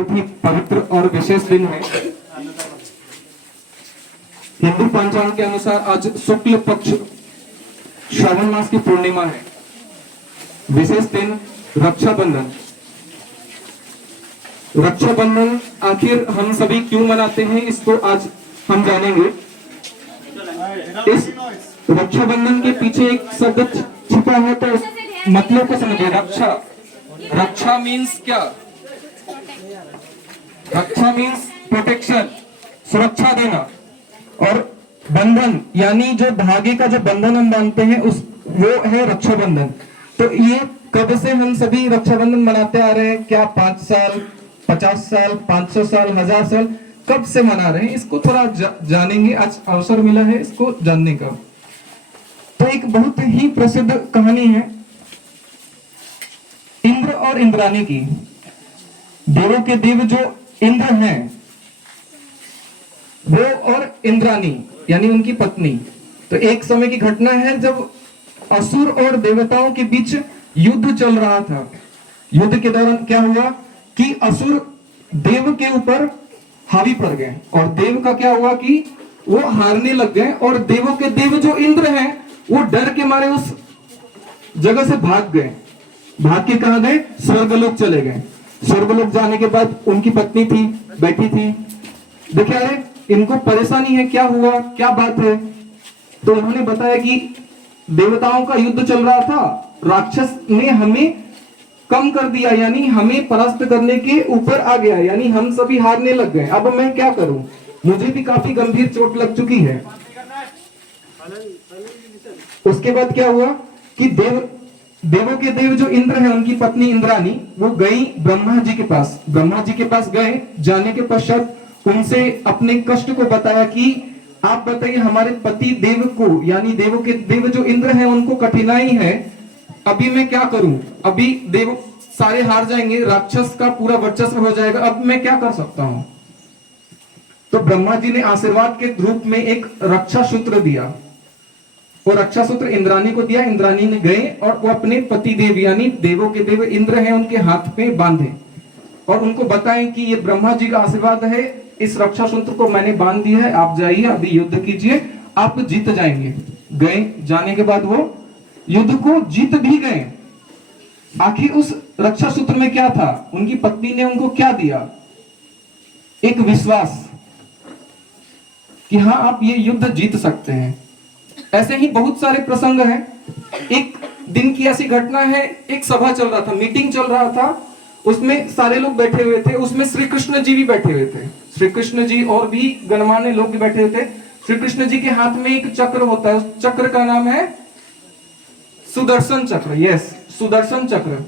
बहुत ही पवित्र और विशेष दिन है। हिंदू पंचांग के अनुसार आज शुक्ल पक्ष श्रावण मास की पूर्णिमा है। विशेष दिन रक्षाबंधन। रक्षाबंधन आखिर हम सभी क्यों मनाते हैं, इसको आज हम जानेंगे। इस रक्षाबंधन के पीछे एक शब्द छिपा है, तो मतलब को समझिए। रक्षा, रक्षा मीन्स क्या? रक्षा मीन्स प्रोटेक्शन, सुरक्षा देना। और बंधन यानी जो धागे का जो बंधन हम बांधते हैं उस वो है रक्षाबंधन। तो ये कब से हम सभी रक्षाबंधन मनाते आ रहे हैं? क्या 5 साल, 50 साल, 500 साल, 1000 साल, कब से मना रहे हैं? इसको थोड़ा जानेंगे। आज अवसर मिला है इसको जानने का। तो एक बहुत ही प्रसिद्ध कहानी है इंद्र और इंद्राणी की। देवों के देव जो इंद्र हैं वो और इंद्राणी यानी उनकी पत्नी। तो एक समय की घटना है जब असुर और देवताओं के बीच युद्ध चल रहा था। युद्ध के दौरान क्या हुआ कि असुर देव के ऊपर हावी पड़ गए और देव का क्या हुआ कि वो हारने लग गए। और देवों के देव जो इंद्र हैं वो डर के मारे उस जगह से भाग गए। भाग के कहां गए? स्वर्गलोक चले गए। स्वर्गलोक जाने के बाद उनकी पत्नी थी, बैठी थी, देखे अरे इनको परेशानी है, क्या हुआ, क्या बात है? तो उन्होंने बताया कि देवताओं का युद्ध चल रहा था, राक्षस ने हमें कम कर दिया, यानी हमें परास्त करने के ऊपर आ गया, यानी हम सभी हारने लग गए। अब मैं क्या करूं? मुझे भी काफी गंभीर चोट लग चुकी है। उसके बाद क्या हुआ कि देवों के देव जो इंद्र हैं, उनकी पत्नी इंद्राणी वो गई ब्रह्मा जी के पास। ब्रह्मा जी के पास गए, जाने के पश्चात उनसे अपने कष्ट को बताया कि आप बताइए हमारे पति देव को, यानी देवों के देव जो इंद्र हैं उनको कठिनाई है, अभी मैं क्या करूं? अभी देव सारे हार जाएंगे, राक्षस का पूरा वर्चस्व हो जाएगा, अब मैं क्या कर सकता हूं? तो ब्रह्मा जी ने आशीर्वाद के रूप में एक रक्षा सूत्र दिया। वो रक्षा सूत्र इंद्राणी को दिया। इंद्राणी ने गए और वो अपने पति देव यानी देवों के देव इंद्र हैं उनके हाथ पे बांधे और उनको बताएं कि ये ब्रह्मा जी का आशीर्वाद है, इस रक्षा सूत्र को मैंने बांध दिया है, आप जाइए अभी युद्ध कीजिए, आप जीत जाएंगे। गए, जाने के बाद वो युद्ध को जीत भी गए। आखिर उस रक्षा सूत्र में क्या था? उनकी पत्नी ने उनको क्या दिया? एक विश्वास कि हाँ आप ये युद्ध जीत सकते हैं। ऐसे ही बहुत सारे प्रसंग हैं। एक दिन की ऐसी घटना है, एक सभा चल रहा था, मीटिंग चल रहा था, उसमें सारे लोग बैठे हुए थे। उसमें श्री कृष्ण जी भी बैठे हुए थे। श्री कृष्ण जी और भी गणमान्य लोग भी बैठे हुए थे। श्री कृष्ण जी के हाथ में एक चक्र होता है, उस चक्र का नाम है सुदर्शन चक्र। यस, सुदर्शन चक्र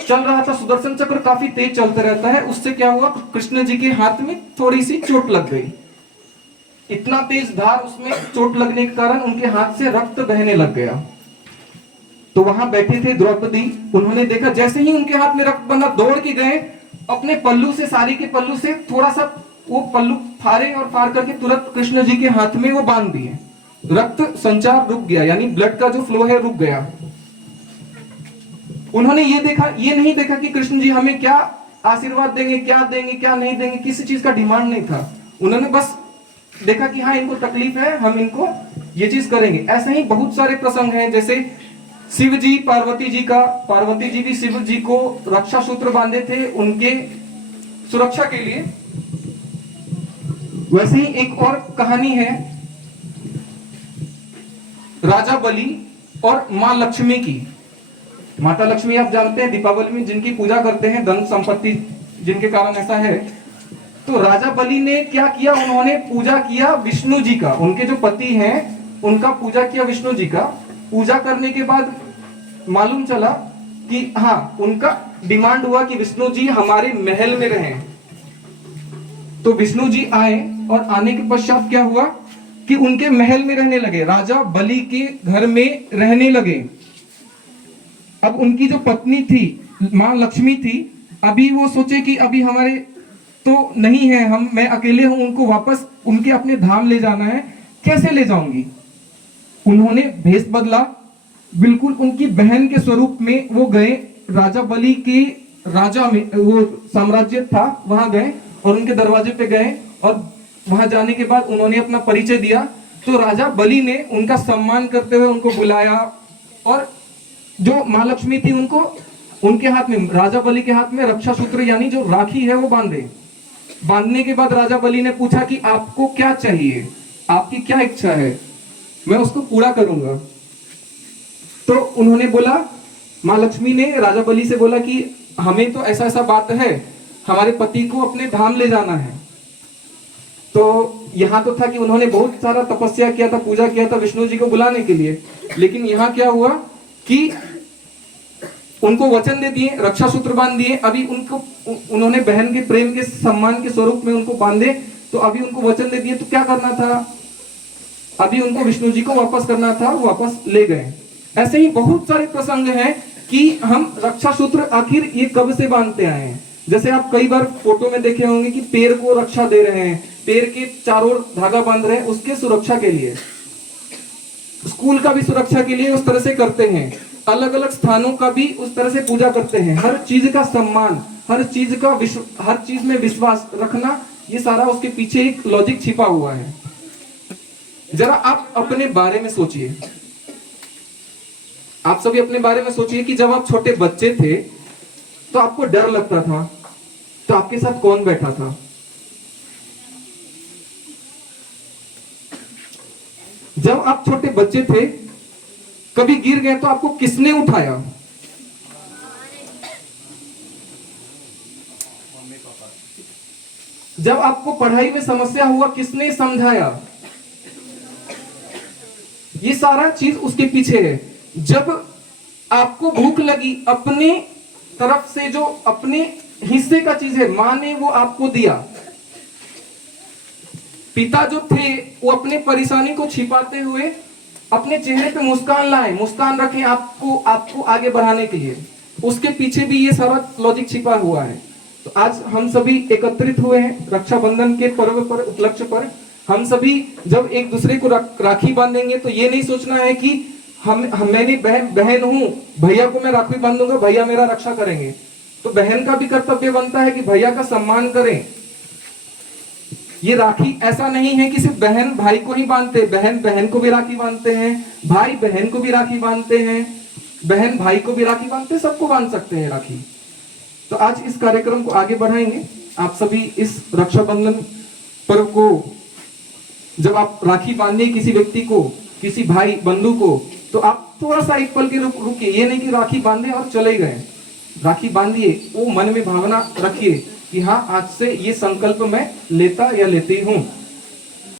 चल रहा था। सुदर्शन चक्र काफी तेज चलता रहता है। उससे क्या हुआ, कृष्ण जी के हाथ में थोड़ी सी चोट लग गई। इतना तेज धार उसमें चोट लगने के कारण उनके हाथ से रक्त बहने लग गया। तो वहां बैठे थे द्रौपदी, उन्होंने देखा, जैसे ही उनके हाथ में रक्त बना, दौड़ के गए अपने पल्लू से, साड़ी के पल्लू से थोड़ा सा वो पल्लू फाड़े और फाड़ करके तुरंत कृष्ण जी के हाथ में वो बांध दिए। रक्त संचार रुक गया, यानी ब्लड का जो फ्लो है रुक गया। उन्होंने ये देखा, ये नहीं देखा कि कृष्ण जी हमें क्या आशीर्वाद देंगे, क्या देंगे, क्या नहीं देंगे, किसी चीज का डिमांड नहीं था। उन्होंने बस देखा कि हाँ इनको तकलीफ है, हम इनको ये चीज करेंगे। ऐसे ही बहुत सारे प्रसंग हैं, जैसे शिव जी पार्वती जी का, पार्वती जी भी शिव जी को रक्षा सूत्र बांधे थे उनके सुरक्षा के लिए। वैसे ही एक और कहानी है राजा बलि और मां लक्ष्मी की। माता लक्ष्मी आप जानते हैं, दीपावली में जिनकी पूजा करते हैं, धन संपत्ति जिनके कारण ऐसा है। तो राजा बलि ने क्या किया, उन्होंने पूजा किया विष्णु जी का। उनके जो पति हैं उनका पूजा किया विष्णु जी का। पूजा करने के बाद मालूम चला कि हाँ उनका डिमांड हुआ कि विष्णु जी हमारे महल में रहें। तो विष्णु जी आए और आने के पश्चात क्या हुआ कि उनके महल में रहने लगे, राजा बलि के घर में रहने लगे। अब उनकी जो पत्नी थी, मां लक्ष्मी थी, अभी वो सोचे कि अभी हमारे तो नहीं है, मैं अकेले हूं, उनको वापस उनके अपने धाम ले जाना है, कैसे ले जाऊंगी? उन्होंने भेष बदला, बिल्कुल उनकी बहन के स्वरूप में वो गए, राजा बलि के राजा में वो साम्राज्य था वहां गए और उनके दरवाजे पे गए और वहां जाने के बाद उन्होंने अपना परिचय दिया। तो राजा बलि ने उनका सम्मान करते हुए उनको बुलाया और जो माँ लक्ष्मी थी उनको उनके हाथ में, राजा बलि के हाथ में रक्षा सूत्र यानी जो राखी है वो बांधे। बांधने के बाद राजा बलि ने पूछा कि आपको क्या चाहिए, आपकी क्या इच्छा है, मैं उसको पूरा करूंगा। तो उन्होंने बोला, माँ लक्ष्मी ने राजा बलि से बोला कि हमें तो ऐसा ऐसा बात है, हमारे पति को अपने धाम ले जाना है। तो यहाँ तो था कि उन्होंने बहुत सारा तपस्या किया था, पूजा किया था विष्णु जी को बुलाने के लिए, लेकिन यहाँ क्या हुआ कि उनको वचन दे दिए, रक्षा सूत्र बांध दिए। अभी उनको उन्होंने बहन के प्रेम के सम्मान के स्वरूप में उनको बांधे, तो अभी उनको वचन दे दिए, तो क्या करना था, अभी उनको विष्णु जी को वापस करना था, वापस ले गए। ऐसे ही बहुत सारे प्रसंग हैं कि हम रक्षा सूत्र आखिर ये कब से बांधते आए हैं। जैसे आप कई बार फोटो में देखे होंगे कि पैर को रक्षा दे रहे हैं, पैर के चारों ओर धागा बांध रहे हैं, उसके सुरक्षा के लिए। स्कूल का भी सुरक्षा के लिए उस तरह से करते हैं, अलग अलग स्थानों का भी उस तरह से पूजा करते हैं। हर चीज का सम्मान, हर चीज में विश्वास रखना, ये सारा उसके पीछे एक लॉजिक छिपा हुआ है। जरा आप अपने बारे में सोचिए, आप सभी अपने बारे में सोचिए कि जब आप छोटे बच्चे थे तो आपको डर लगता था, तो आपके साथ कौन बैठा था? जब आप छोटे बच्चे थे, कभी गिर गए तो आपको किसने उठाया? जब आपको पढ़ाई में समस्या हुआ, किसने समझाया? ये सारा चीज उसके पीछे है। जब आपको भूख लगी, अपने तरफ से जो अपने हिस्से का चीज है, मां ने वो आपको दिया। पिता जो थे वो अपने परेशानी को छिपाते हुए अपने चेहरे पे मुस्कान लाए, मुस्कान रखे आपको आगे बढ़ाने के लिए। उसके पीछे भी ये सारा लॉजिक छिपा हुआ है। तो आज हम सभी एकत्रित हुए हैं रक्षाबंधन के पर्व पर, उपलक्ष्य पर। हम सभी जब एक दूसरे को राखी बांधेंगे तो ये नहीं सोचना है कि मैंने बहन हूं, भैया को मैं राखी बांधूंगा, भैया मेरा रक्षा करेंगे। तो बहन का भी कर्तव्य बनता है कि भैया का सम्मान करें। ये राखी ऐसा नहीं है कि सिर्फ बहन भाई को ही बांधते, बहन बहन को भी राखी बांधते हैं, भाई बहन को भी राखी बांधते हैं, बहन भाई को भी राखी बांधते हैं, सबको बांध सकते हैं राखी। तो आज इस कार्यक्रम को आगे बढ़ाएंगे। आप सभी इस रक्षाबंधन पर्व को, जब आप राखी बांधिए किसी व्यक्ति को, किसी भाई बंधु को, तो आप थोड़ा सा एक पल के रुकिए। ये नहीं कि राखी बांधे और चले गए। राखी बांधिए, वो मन में भावना रखिए कि हाँ, आज से ये संकल्प मैं लेता या लेती हूँ